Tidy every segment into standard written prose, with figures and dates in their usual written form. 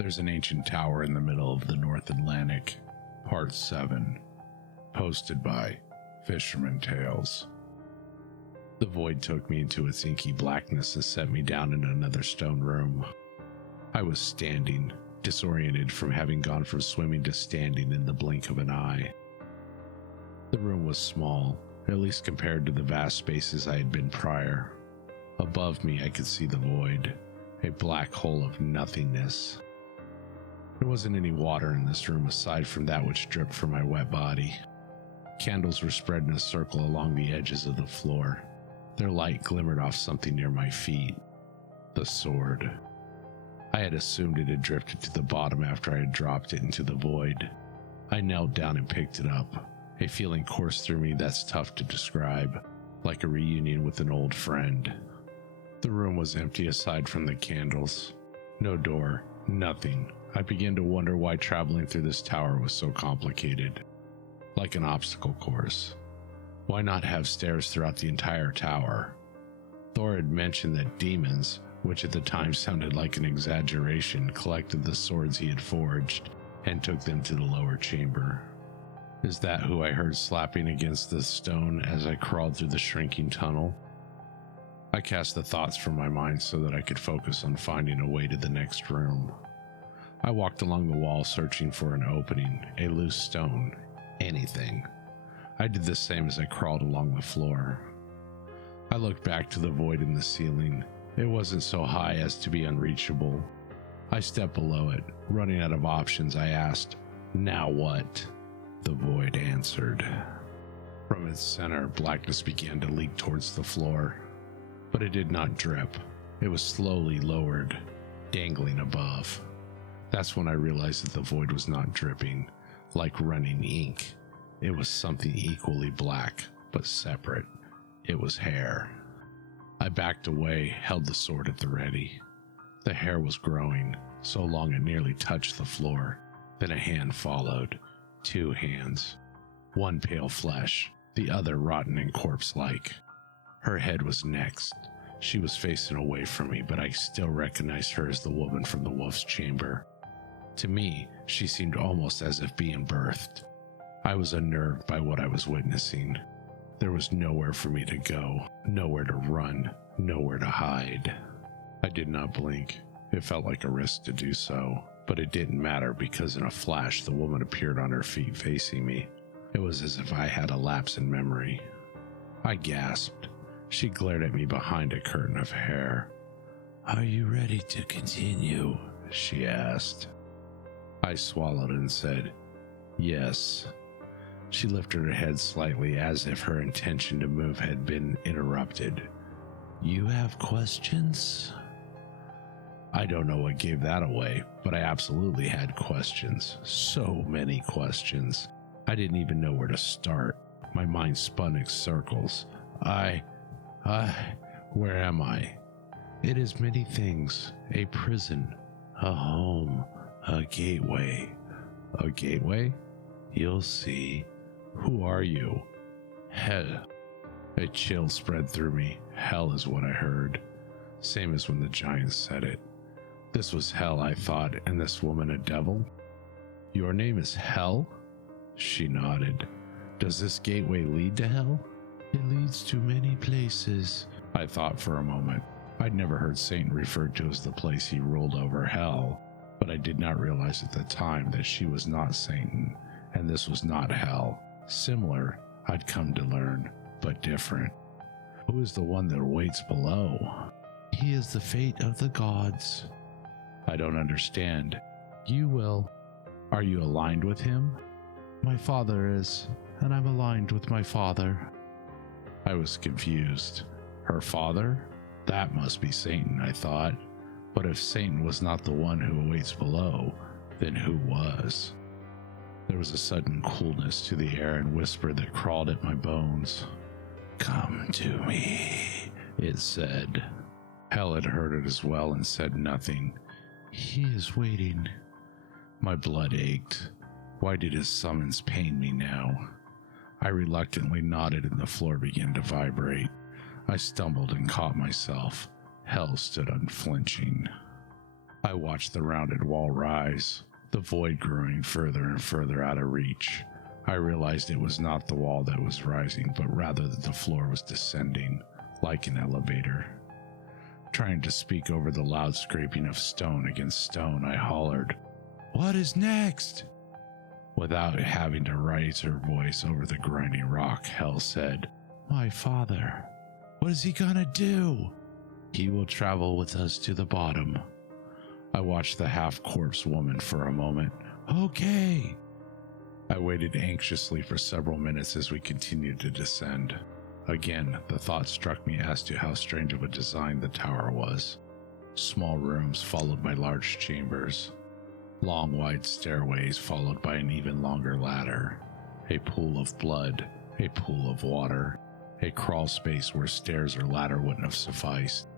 There's an ancient tower in the middle of the North Atlantic. Part 7. Posted by FishermanTales. The void took me into its inky blackness and set me down in another stone room. I was standing, disoriented from having gone from swimming to standing in the blink of an eye. The room was small, at least compared to the vast spaces I had been prior. Above me I could see the void, a black hole of nothingness. There wasn't any water in this room aside from that which dripped from my wet body. Candles were spread in a circle along the edges of the floor. Their light glimmered off something near my feet. The sword. I had assumed it had drifted to the bottom after I had dropped it into the void. I knelt down and picked it up. A feeling coursed through me that's tough to describe, like a reunion with an old friend. The room was empty aside from the candles. No door, nothing. I began to wonder why traveling through this tower was so complicated. Like an obstacle course. Why not have stairs throughout the entire tower? Thor had mentioned that demons, which at the time sounded like an exaggeration, collected the swords he had forged and took them to the lower chamber. Is that who I heard slapping against the stone as I crawled through the shrinking tunnel? I cast the thoughts from my mind so that I could focus on finding a way to the next room. I walked along the wall searching for an opening, a loose stone, anything. I did the same as I crawled along the floor. I looked back to the void in the ceiling. It wasn't so high as to be unreachable. I stepped below it. Running out of options, I asked, "Now what?" The void answered. From its center, blackness began to leak towards the floor. But it did not drip. It was slowly lowered, dangling above. That's when I realized that the void was not dripping, like running ink. It was something equally black, but separate. It was hair. I backed away, held the sword at the ready. The hair was growing, so long it nearly touched the floor. Then a hand followed. 2 hands. One pale flesh, the other rotten and corpse-like. Her head was next. She was facing away from me, but I still recognized her as the woman from the wolf's chamber. To me, she seemed almost as if being birthed. I was unnerved by what I was witnessing. There was nowhere for me to go, nowhere to run, nowhere to hide. I did not blink. It felt like a risk to do so, but it didn't matter because in a flash the woman appeared on her feet facing me. It was as if I had a lapse in memory. I gasped. She glared at me behind a curtain of hair. "Are you ready to continue?" she asked. I swallowed and said, "Yes." She lifted her head slightly as if her intention to move had been interrupted. "You have questions?" I don't know what gave that away, but I absolutely had questions. So many questions. I didn't even know where to start. My mind spun in circles. Where am I? It is many things. A prison, a home, a gateway. A gateway? You'll see. Who are you? Hell. A chill spread through me. Hell is what I heard. Same as when the giant said it. This was hell, I thought, and this woman a devil? Your name is Hell? She nodded. Does this gateway lead to hell? It leads to many places, I thought for a moment. I'd never heard Satan referred to as the place he ruled over, hell, but I did not realize at the time that she was not Satan, and this was not hell. Similar, I'd come to learn, but different. Who is the one that waits below? He is the fate of the gods. I don't understand. You will. Are you aligned with him? My father is, and I'm aligned with my father. I was confused. Her father? That must be Satan, I thought. But if Satan was not the one who awaits below, then who was? There was a sudden coolness to the air and whisper that crawled at my bones. "Come to me," it said. Hell had heard it as well and said nothing. "He is waiting." My blood ached. Why did his summons pain me now? I reluctantly nodded and the floor began to vibrate. I stumbled and caught myself. Hell stood unflinching. I watched the rounded wall rise, the void growing further and further out of reach. I realized it was not the wall that was rising, but rather that the floor was descending, like an elevator. Trying to speak over the loud scraping of stone against stone, I hollered, "What is next?" Without having to raise her voice over the grinding rock, Hell said, "My father. What is he gonna do?" "He will travel with us to the bottom." I watched the half-corpse woman for a moment. "Okay." I waited anxiously for several minutes as we continued to descend. Again, the thought struck me as to how strange of a design the tower was. Small rooms followed by large chambers. Long, wide stairways followed by an even longer ladder. A pool of blood, a pool of water, a crawl space where stairs or ladder wouldn't have sufficed.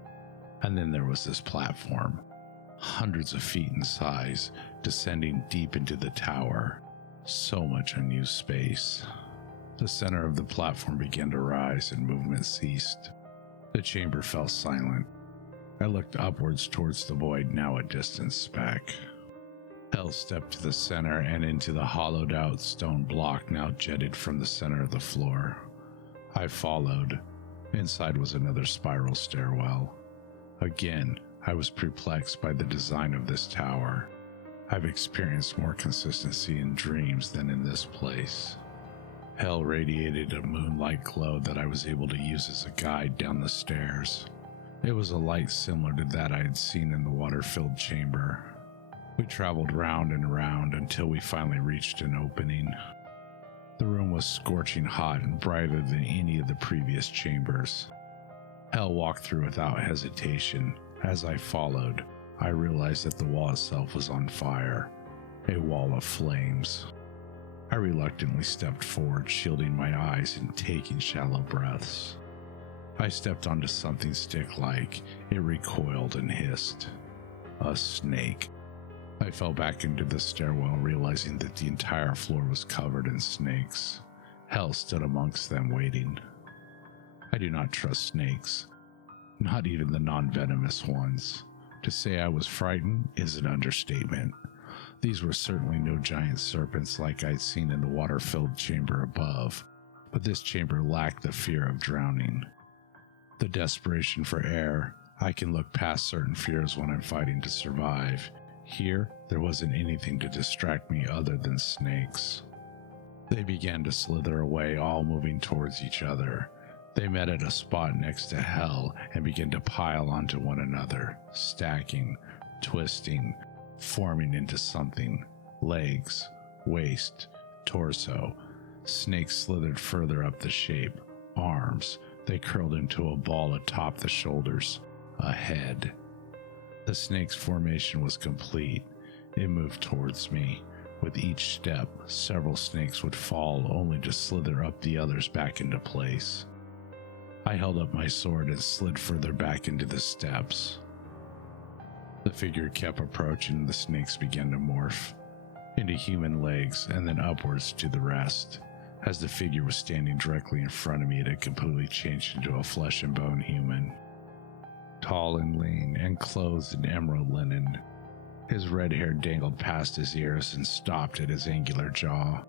And then there was this platform, hundreds of feet in size, descending deep into the tower. So much unused space. The center of the platform began to rise and movement ceased. The chamber fell silent. I looked upwards towards the void, now a distant speck. Hell stepped to the center and into the hollowed out stone block now jetted from the center of the floor. I followed. Inside was another spiral stairwell. Again, I was perplexed by the design of this tower. I've experienced more consistency in dreams than in this place. Hell radiated a moonlight glow that I was able to use as a guide down the stairs. It was a light similar to that I had seen in the water-filled chamber. We traveled round and round until we finally reached an opening. The room was scorching hot and brighter than any of the previous chambers. Hell walked through without hesitation. As I followed, I realized that the wall itself was on fire, a wall of flames. I reluctantly stepped forward, shielding my eyes and taking shallow breaths. I stepped onto something stick-like. It recoiled and hissed. A snake. I fell back into the stairwell, realizing that the entire floor was covered in snakes. Hell stood amongst them, waiting. I do not trust snakes, not even the non-venomous ones. To say I was frightened is an understatement. These were certainly no giant serpents like I'd seen in the water-filled chamber above, but this chamber lacked the fear of drowning. The desperation for air. I can look past certain fears when I'm fighting to survive. Here, there wasn't anything to distract me other than snakes. They began to slither away, all moving towards each other. They met at a spot next to Hell and began to pile onto one another, stacking, twisting, forming into something. Legs, waist, torso. Snakes slithered further up the shape. Arms. They curled into a ball atop the shoulders. A head. The snake's formation was complete. It moved towards me. With each step, several snakes would fall, only to slither up the others back into place. I held up my sword and slid further back into the steps. The figure kept approaching. The snakes began to morph into human legs and then upwards to the rest. As the figure was standing directly in front of me, it had completely changed into a flesh and bone human. Tall and lean and clothed in emerald linen. His red hair dangled past his ears and stopped at his angular jaw.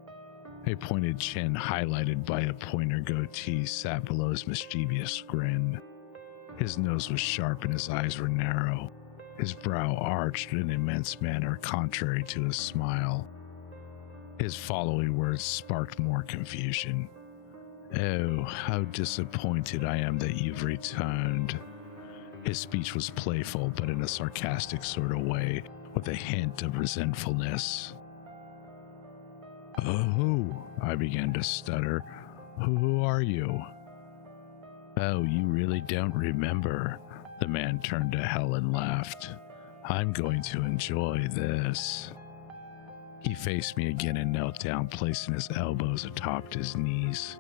A pointed chin highlighted by a pointer goatee sat below his mischievous grin. His nose was sharp and his eyes were narrow. His brow arched in an immense manner contrary to his smile. His following words sparked more confusion. "Oh, how disappointed I am that you've returned." His speech was playful, but in a sarcastic sort of way, with a hint of resentfulness. "Oh," I began to stutter. Who are you?" "Oh, you really don't remember." The man turned to Hell and laughed. "I'm going to enjoy this." He faced me again and knelt down, placing his elbows atop his knees.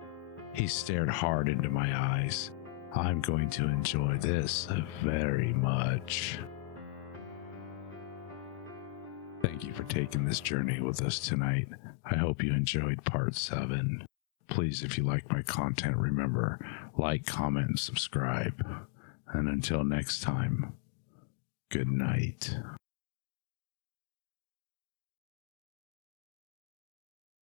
He stared hard into my eyes. "I'm going to enjoy this very much." Thank you for taking this journey with us tonight. I hope you enjoyed part 7. Please, if you like my content, remember, like, comment, and subscribe. And until next time, good night.